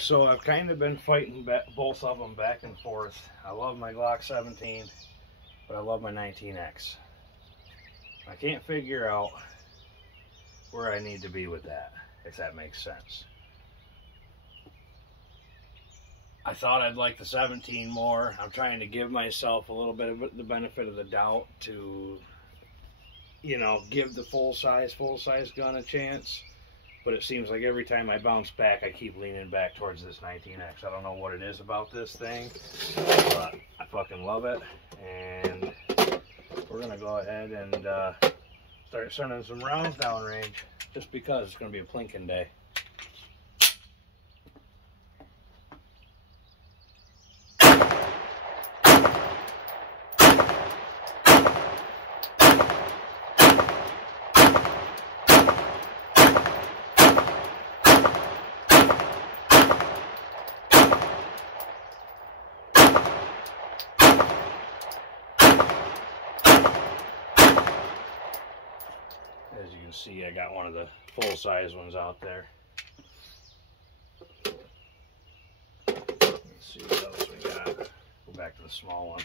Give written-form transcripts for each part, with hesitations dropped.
So I've kind of been fighting both of them back and forth. I love my Glock 17, but I love my 19X. I can't figure out where I need to be with that, if that makes sense. I thought I'd like the 17 more. I'm trying to give myself a little bit of the benefit of the doubt to, you know, give the full size gun a chance. But it seems like every time I bounce back, I keep leaning back towards this 19X. I don't know what it is about this thing, but I fucking love it. And we're gonna go ahead and start sending some rounds downrange, just because it's gonna be a plinking day. As you can see, I got one of the full-size ones out there. Let's see what else we got. Go back to the small one.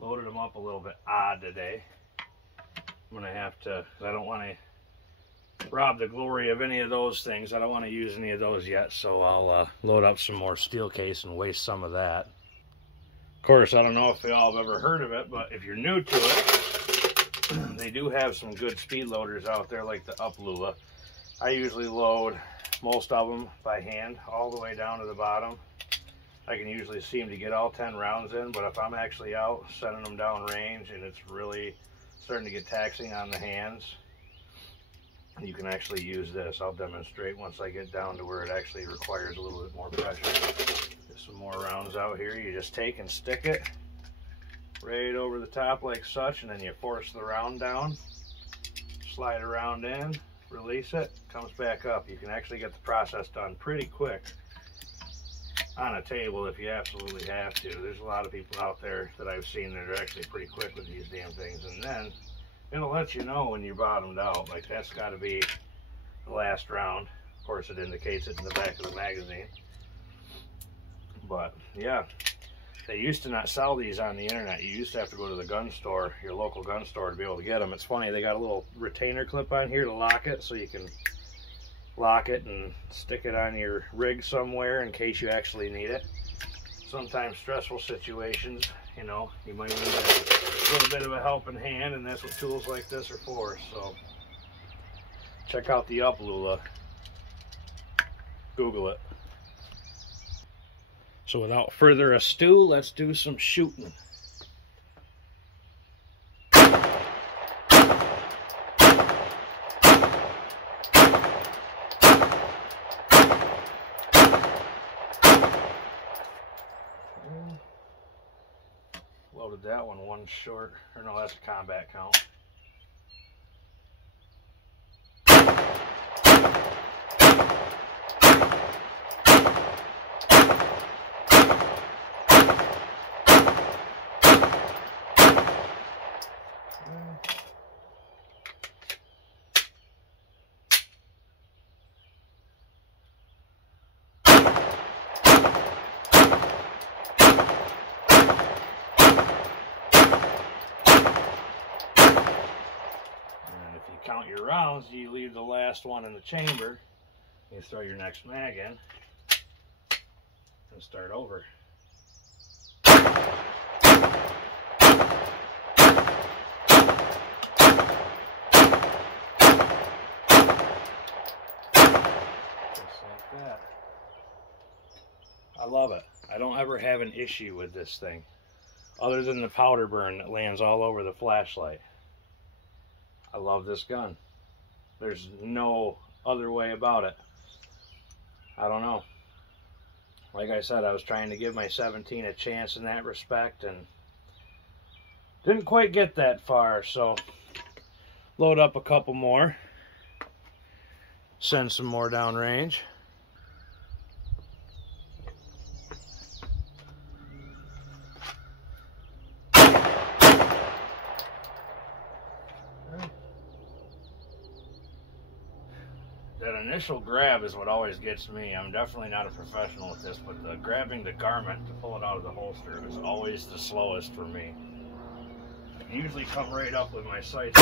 Loaded them up a little bit odd today. I'm gonna have to, because I don't want to rob the glory of any of those things. I don't want to use any of those yet, so I'll load up some more steel case and waste some of that. Of course, I don't know if y'all have ever heard of it, but if you're new to it, they do have some good speed loaders out there, like the Uplula. I usually load most of them by hand all the way down to the bottom. I can usually seem to get all 10 rounds in, but if I'm actually out sending them down range and it's really starting to get taxing on the hands, you can actually use this. I'll demonstrate once I get down to where it actually requires a little bit more pressure. Get some more rounds out here. You just take and stick it right over the top like such, and then you force the round down, slide around in, release it, comes back up. You can actually get the process done pretty quick on a table if you absolutely have to. There's a lot of people out there that I've seen that are actually pretty quick with these damn things, and then it'll let you know when you're bottomed out. Like, that's got to be the last round. Of course, it indicates it in the back of the magazine. But yeah, they used to not sell these on the internet. You used to have to go to the gun store, your local gun store, to be able to get them. It's funny, they got a little retainer clip on here to lock it, so you can lock it and stick it on your rig somewhere in case you actually need it. Sometimes stressful situations, you know, you might need a little bit of a helping hand, and that's what tools like this are for. So check out the Uplula. Google it. So without further ado, let's do some shooting. Loaded that one short, or no, that's a combat count. Count your rounds, you leave the last one in the chamber, you throw your next mag in and start over. Just like that. I love it. I don't ever have an issue with this thing. other than the powder burn that lands all over the flashlight. I love this gun. There's no other way about it. I don't know. Like I said, I was trying to give my 17 a chance in that respect and didn't quite get that far, so load up a couple more, send some more downrange. That initial grab is what always gets me. I'm definitely not a professional at this, but the grabbing the garment to pull it out of the holster is always the slowest for me. I usually come right up with my sights.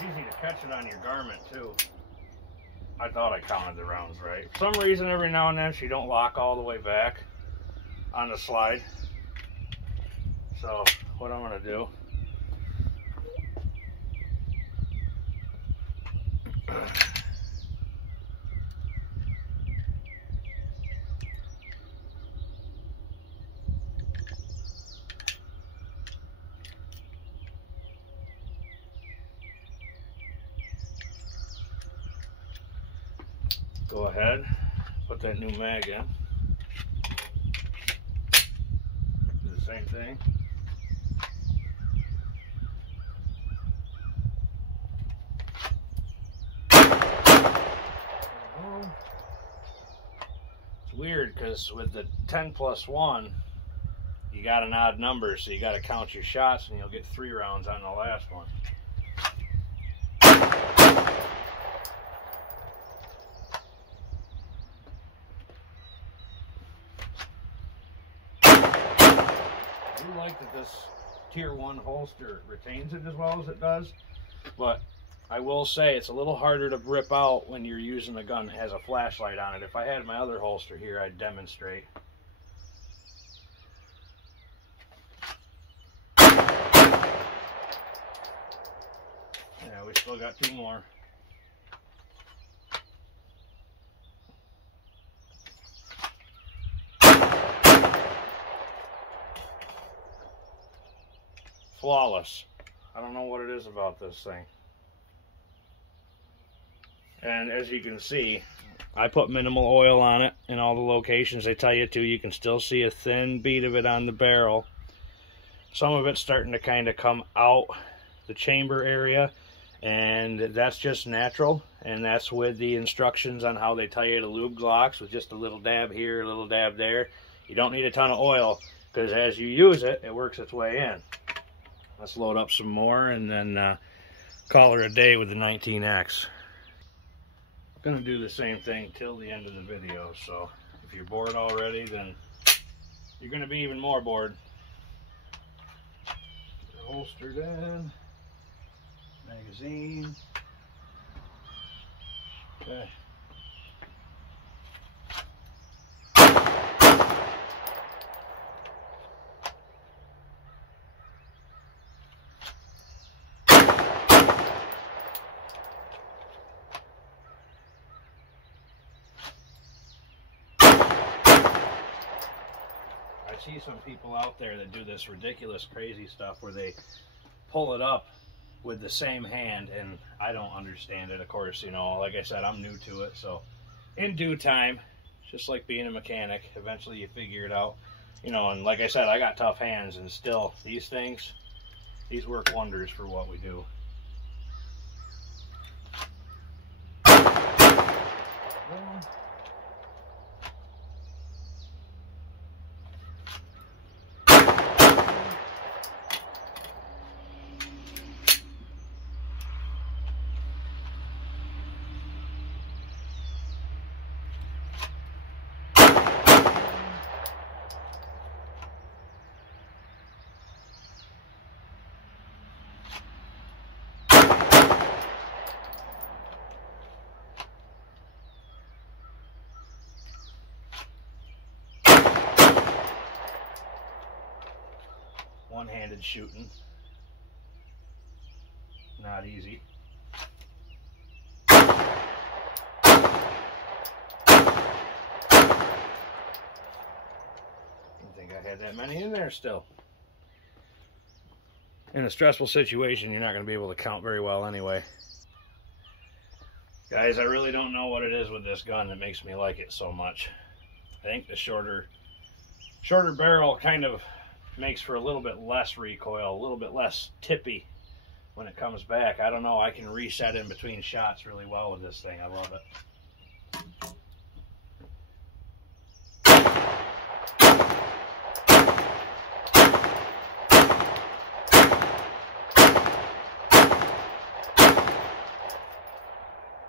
Easy to catch it on your garment too. I thought I counted the rounds right. For some reason, every now and then she don't lock all the way back on the slide. So what I'm gonna do, go ahead, put that new mag in, do the same thing. It's weird because with the 10+1, you got an odd number, so you got to count your shots and you'll get 3 rounds on the last one. I do like that this Tier 1 holster retains it as well as it does, but I will say it's a little harder to rip out when you're using a gun that has a flashlight on it. If I had my other holster here, I'd demonstrate. Yeah, we still got 2 more. Flawless. I don't know what it is about this thing. And as you can see, I put minimal oil on it in all the locations they tell you to. You can still see a thin bead of it on the barrel. Some of it's starting to kind of come out the chamber area, and that's just natural, and that's with the instructions on how they tell you to lube Glocks, with just a little dab here, a little dab there. You don't need a ton of oil, because as you use it, it works its way in. Let's load up some more and then call her a day with the 19X. I'm going to do the same thing till the end of the video, so if you're bored already, then you're going to be even more bored. Holstered in, magazine. Okay. I see some people out there that do this ridiculous, crazy stuff where they pull it up with the same hand, and I don't understand it. Of course, you know, like I said, I'm new to it, so in due time, just like being a mechanic, eventually you figure it out, you know. And like I said, I got tough hands, and still these things, these work wonders for what we do. one-handed shooting. Not easy. I had that many in there still. In a stressful situation, you're not going to be able to count very well anyway. Guys, I really don't know what it is with this gun that makes me like it so much. I think the shorter barrel kind of makes for a little bit less recoil, a little bit less tippy when it comes back. I don't know, I can reset in between shots really well with this thing. I love it.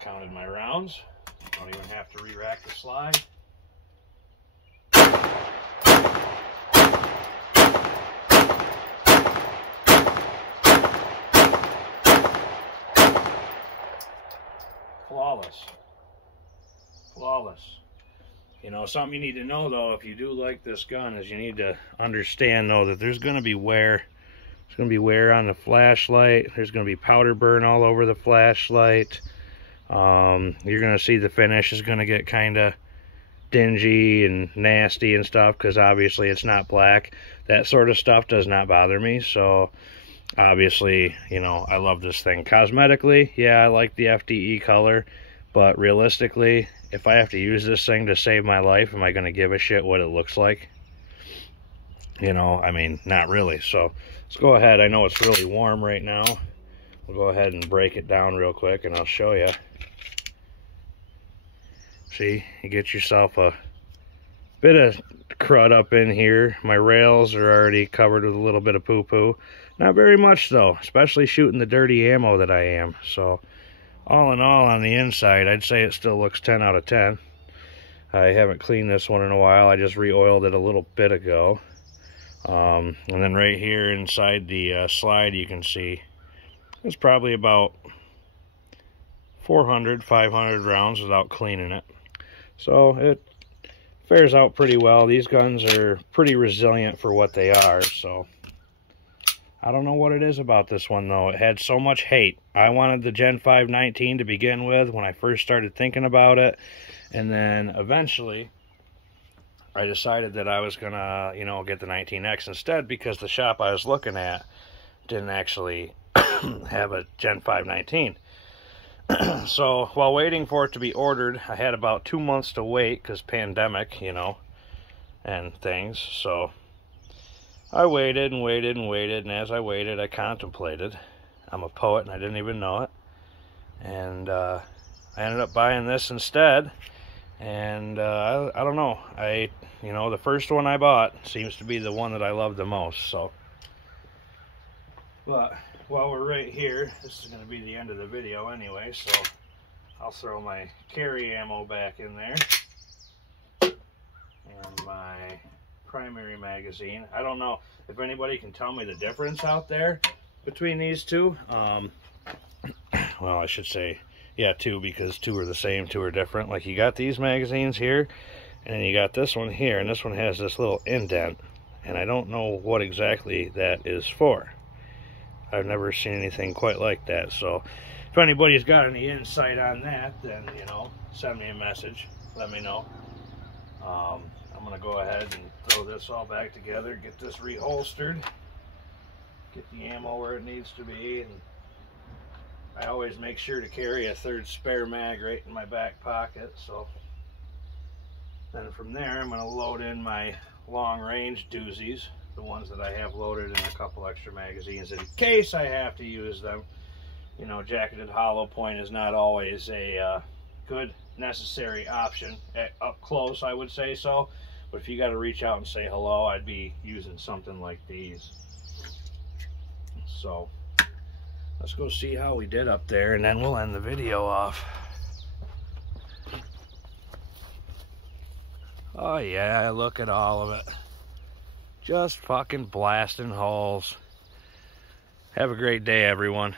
Counted my rounds. Don't even have to re-rack the slide. Flawless. Flawless. You know, something you need to know though, if you do like this gun, is you need to understand though that there's going to be wear. There's going to be wear on the flashlight. There's going to be powder burn all over the flashlight. You're going to see the finish is going to get kind of dingy and nasty and stuff because obviously it's not black. That sort of stuff does not bother me. So obviously, you know, I love this thing. Cosmetically, yeah, I like the FDE color, but realistically, if I have to use this thing to save my life, am I going to give a shit what it looks like? You know, I mean, not really. So let's go ahead. I know it's really warm right now. We'll go ahead and break it down real quick and I'll show you. See, you get yourself a bit of crud up in here. My rails are already covered with a little bit of poo-poo. Not very much though, especially shooting the dirty ammo that I am. So all in all, on the inside, I'd say it still looks 10 out of 10. I haven't cleaned this one in a while. I just re-oiled it a little bit ago. And then right here inside the slide, you can see it's probably about 400, 500 rounds without cleaning it. So it fares out pretty well. These guns are pretty resilient for what they are. So I don't know what it is about this one though. It had so much hate. I wanted the Gen 5 19 to begin with when I first started thinking about it. And then eventually I decided that I was gonna, you know, get the 19X instead because the shop I was looking at didn't actually have a Gen 5 19. So while waiting for it to be ordered, I had about 2 months to wait because pandemic, you know, and things. So I waited and waited and waited, and as I waited, I contemplated. I'm a poet and I didn't even know it. And I ended up buying this instead. And I don't know. You know, the first one I bought seems to be the one that I love the most. So, but while we're right here, this is going to be the end of the video anyway, so I'll throw my carry ammo back in there and my primary magazine. I don't know if anybody can tell me the difference out there between these two. Well, I should say, yeah, two, because two are the same, two are different. Like, you got these magazines here, and then you got this one here, and this one has this little indent, and I don't know what exactly that is for. I've never seen anything quite like that. So if anybody's got any insight on that, then, you know, send me a message. Let me know. I'm going to go ahead and throw this all back together, get this reholstered, get the ammo where it needs to be. And I always make sure to carry a third spare mag right in my back pocket. So then from there, I'm going to load in my long range doozies, the ones that I have loaded in a couple extra magazines in case I have to use them. You know, jacketed hollow point is not always a good necessary option up close, I would say so, but if you got to reach out and say hello, I'd be using something like these. So let's go see how we did up there, and then we'll end the video off. Oh yeah, look at all of it. Just fucking blasting holes. Have a great day, everyone.